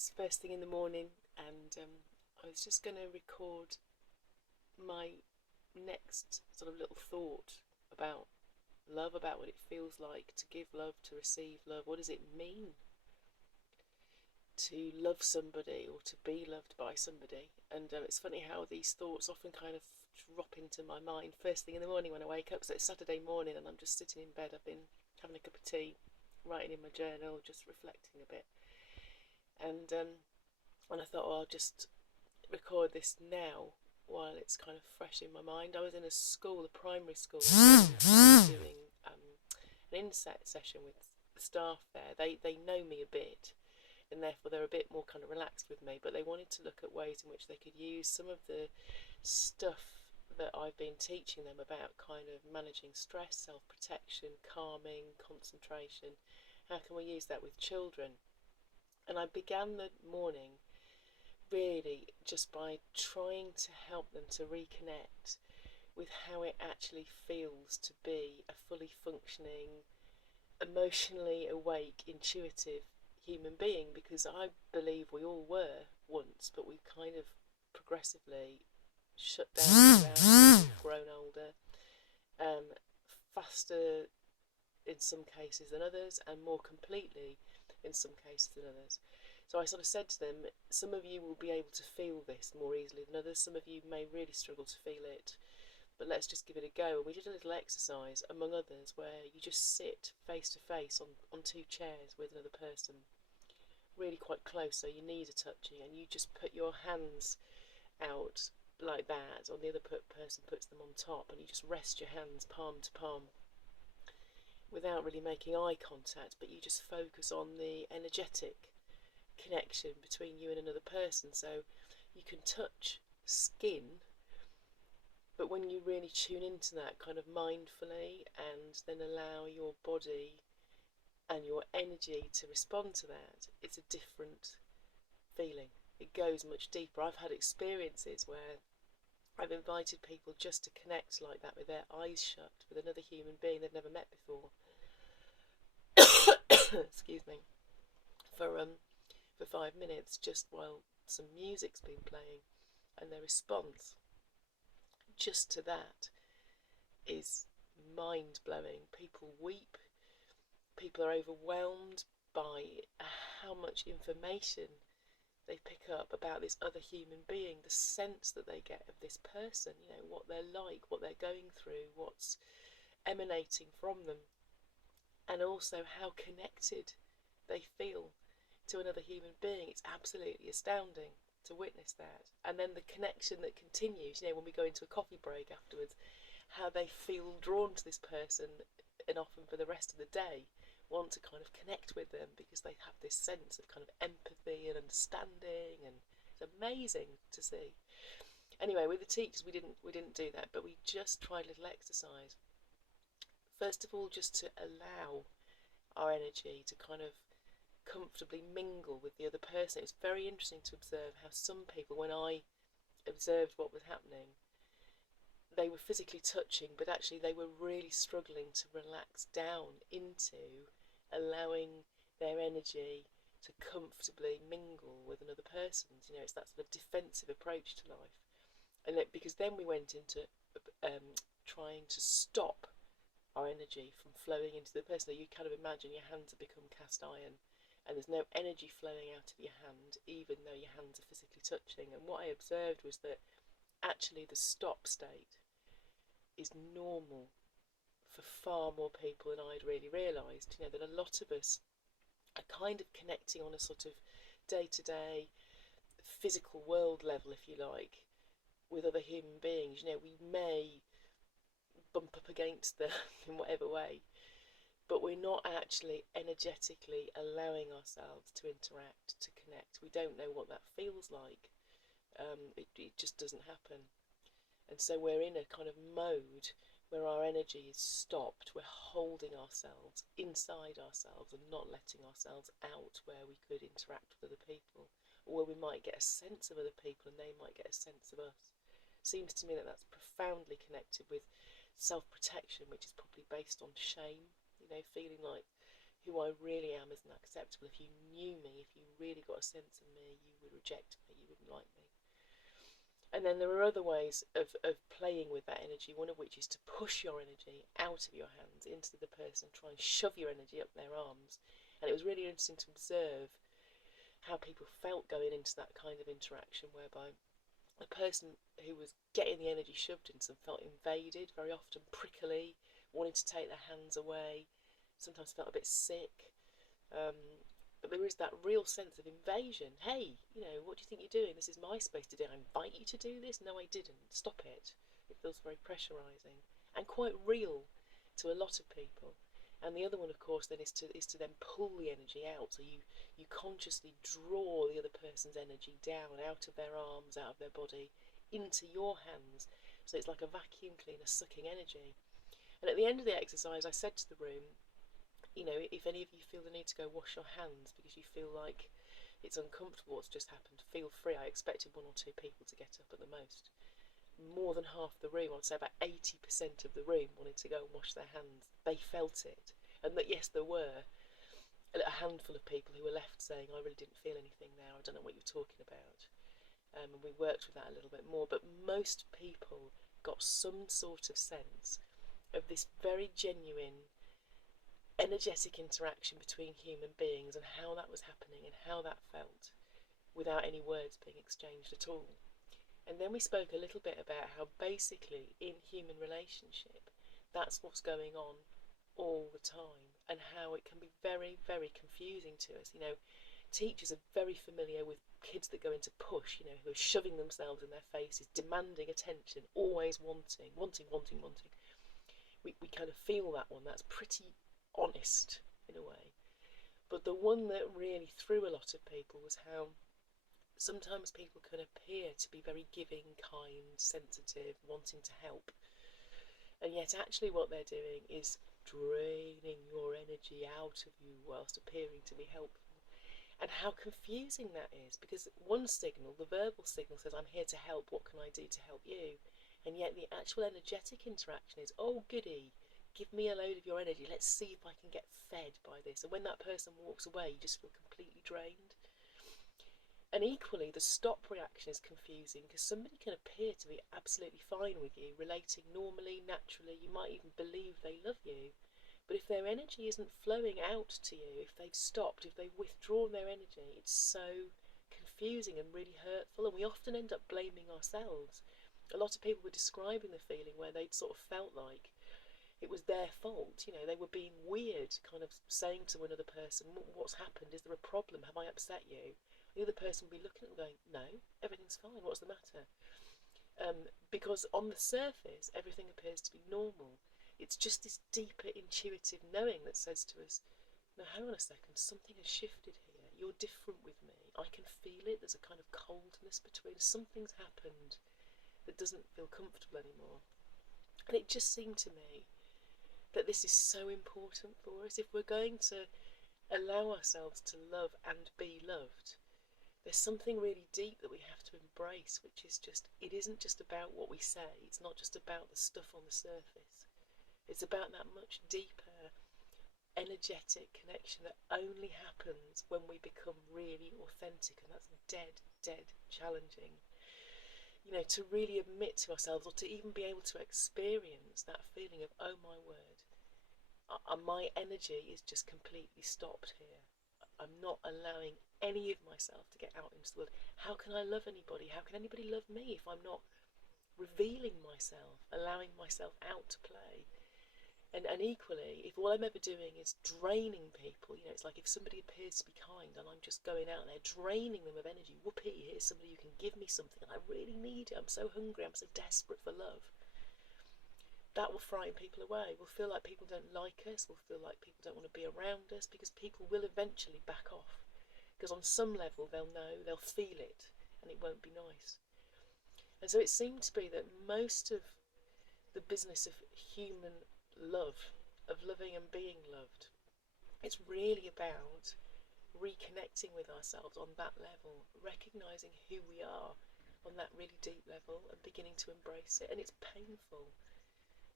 It's first thing in the morning, and I was just going to record my next sort of little thought about love, about what it feels like to give love, to receive love. What does it mean to love somebody or to be loved by somebody? And it's funny how these thoughts often kind of drop into my mind first thing in the morning when I wake up. So it's Saturday morning, and I'm just sitting in bed. I've been having a cup of tea, writing in my journal, just reflecting a bit. And I thought, oh, I'll just record this now while it's kind of fresh in my mind. I was in a school, a primary school, doing an inset session with the staff there. They know me a bit, and therefore they're a bit more kind of relaxed with me, but they wanted to look at ways in which they could use some of the stuff that I've been teaching them about kind of managing stress, self-protection, calming, concentration. How can we use that with children? And I began the morning really just by trying to help them to reconnect with how it actually feels to be a fully functioning, emotionally awake, intuitive human being, because I believe we all were once, but we've kind of progressively shut down as we've grown older, faster in some cases than others, and more completely in some cases than others. So I sort of said to them, some of you will be able to feel this more easily than others, some of you may really struggle to feel it, but let's just give it a go. And we did a little exercise, among others, where you just sit face to face on two chairs with another person, really quite close, so your knees are touching, and you just put your hands out like that, or the other person puts them on top, and you just rest your hands palm to palm without really making eye contact, but you just focus on the energetic connection between you and another person. So you can touch skin, but when you really tune into that kind of mindfully and then allow your body and your energy to respond to that, it's a different feeling. It goes much deeper. I've had experiences where I've invited people just to connect like that with their eyes shut with another human being they've never met before. Excuse me. For 5 minutes, just while some music's been playing, and their response just to that is mind-blowing. People weep, people are overwhelmed by how much information they pick up about this other human being, the sense that they get of this person, you know, what they're like, what they're going through, what's emanating from them, and also how connected they feel to another human being. It's absolutely astounding to witness that. And then the connection that continues, you know, when we go into a coffee break afterwards, how they feel drawn to this person, and often for the rest of the day want to kind of connect with them because they have this sense of kind of empathy and understanding, and it's amazing to see. Anyway, with the teachers we didn't do that, but we just tried a little exercise. First of all, just to allow our energy to kind of comfortably mingle with the other person. It was very interesting to observe how some people, when I observed what was happening, they were physically touching, but actually they were really struggling to relax down into allowing their energy to comfortably mingle with another person's. You know, it's that sort of defensive approach to life. And because then we went into trying to stop our energy from flowing into the person. So you kind of imagine your hands have become cast iron, and there's no energy flowing out of your hand, even though your hands are physically touching. And what I observed was that actually the stop state is normal for far more people than I'd really realised. You know, that a lot of us are kind of connecting on a sort of day-to-day physical world level, if you like, with other human beings. You know, we may bump up against them in whatever way, but we're not actually energetically allowing ourselves to interact, to connect. We don't know what that feels like. It just doesn't happen. And so we're in a kind of mode where our energy is stopped. We're holding ourselves inside ourselves and not letting ourselves out where we could interact with other people, or where we might get a sense of other people and they might get a sense of us. Seems to me that that's profoundly connected with self-protection, which is probably based on shame. You know, feeling like who I really am isn't acceptable. If you knew me, if you really got a sense of me, you would reject me, you wouldn't like me. And then there are other ways of playing with that energy, one of which is to push your energy out of your hands into the person, try and shove your energy up their arms. And it was really interesting to observe how people felt going into that kind of interaction, whereby the person who was getting the energy shoved into them felt invaded, very often prickly, wanted to take their hands away, sometimes felt a bit sick. But there is that real sense of invasion. Hey, what do you think you're doing? This is my space to do. I invite you to do this? No, I didn't. Stop it. It feels very pressurising and quite real to a lot of people. And the other one, of course, then is to then pull the energy out. So you consciously draw the other person's energy down out of their arms, out of their body, into your hands. So it's like a vacuum cleaner sucking energy. And at the end of the exercise, I said to the room, if any of you feel the need to go wash your hands because you feel like it's uncomfortable what's just happened, feel free. I expected 1 or 2 people to get up at the most. More than half the room, I would say about 80% of the room, wanted to go and wash their hands. They felt it. And that, yes, there were a handful of people who were left saying, I really didn't feel anything there, I don't know what you're talking about. And we worked with that a little bit more. But most people got some sort of sense of this very genuine energetic interaction between human beings and how that was happening and how that felt without any words being exchanged at all. And then we spoke a little bit about how basically in human relationship that's what's going on all the time, and how it can be very, very confusing to us. Teachers are very familiar with kids that go into push, who are shoving themselves in their faces, demanding attention, always wanting. We kind of feel that one. That's pretty honest in a way. But the one that really threw a lot of people was how sometimes people can appear to be very giving, kind, sensitive, wanting to help, and yet actually what they're doing is draining your energy out of you whilst appearing to be helpful. And how confusing that is, because one signal, the verbal signal, says I'm here to help, what can I do to help you? And yet the actual energetic interaction is, oh goody, give me a load of your energy, let's see if I can get fed by this. And when that person walks away, you just feel completely drained. And equally, the stop reaction is confusing, because somebody can appear to be absolutely fine with you, relating normally, naturally, you might even believe they love you. But if their energy isn't flowing out to you, if they've stopped, if they've withdrawn their energy, it's so confusing and really hurtful, and we often end up blaming ourselves. A lot of people were describing the feeling where they'd sort of felt like it was their fault, they were being weird, kind of saying to another person, what's happened, is there a problem, have I upset you? The other person would be looking at them going, no, everything's fine, what's the matter? Because on the surface, everything appears to be normal. It's just this deeper intuitive knowing that says to us, no, hang on a second, something has shifted here, you're different with me, I can feel it, there's a kind of coldness between us, something's happened that doesn't feel comfortable anymore. And it just seemed to me that this is so important for us. If we're going to allow ourselves to love and be loved, there's something really deep that we have to embrace, which is just, it isn't just about what we say, it's not just about the stuff on the surface, it's about that much deeper energetic connection that only happens when we become really authentic, and that's dead challenging. To really admit to ourselves, or to even be able to experience that feeling of, oh my word, my energy is just completely stopped here. I'm not allowing any of myself to get out into the world. How can I love anybody? How can anybody love me if I'm not revealing myself, allowing myself out to play? And equally, if all I'm ever doing is draining people, it's like if somebody appears to be kind and I'm just going out there draining them of energy, whoopee, here's somebody who can give me something and I really need it, I'm so hungry, I'm so desperate for love. That will frighten people away. We'll feel like people don't like us, we'll feel like people don't want to be around us, because people will eventually back off. Because on some level they'll know, they'll feel it, and it won't be nice. And so it seemed to be that most of the business of human love, of loving and being loved, it's really about reconnecting with ourselves on that level, recognising who we are on that really deep level and beginning to embrace it. And it's painful.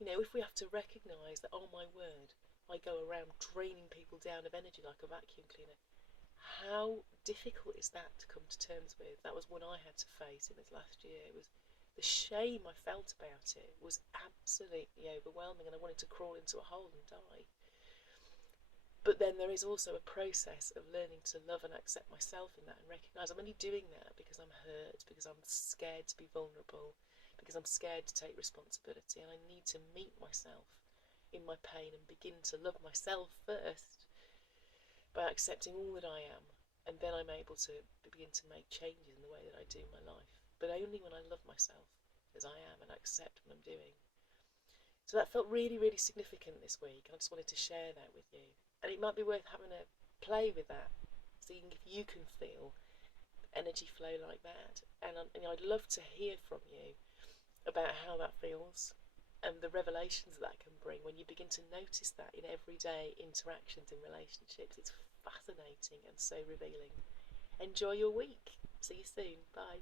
If we have to recognise that, oh my word, I go around draining people down of energy like a vacuum cleaner. How difficult is that to come to terms with? That was one I had to face in this last year. It was the shame I felt about it was absolutely overwhelming, and I wanted to crawl into a hole and die. But then there is also a process of learning to love and accept myself in that, and recognise I'm only doing that because I'm hurt, because I'm scared to be vulnerable, because I'm scared to take responsibility, and I need to meet myself in my pain and begin to love myself first by accepting all that I am, and then I'm able to begin to make changes in the way that I do my life, but only when I love myself as I am and accept what I'm doing. So that felt really, really significant this week, and I just wanted to share that with you. And it might be worth having a play with that, seeing if you can feel energy flow like that. And I'd love to hear from you about how that feels and the revelations that can bring when you begin to notice that in everyday interactions in relationships. It's fascinating and so revealing. Enjoy your week. See you soon. Bye.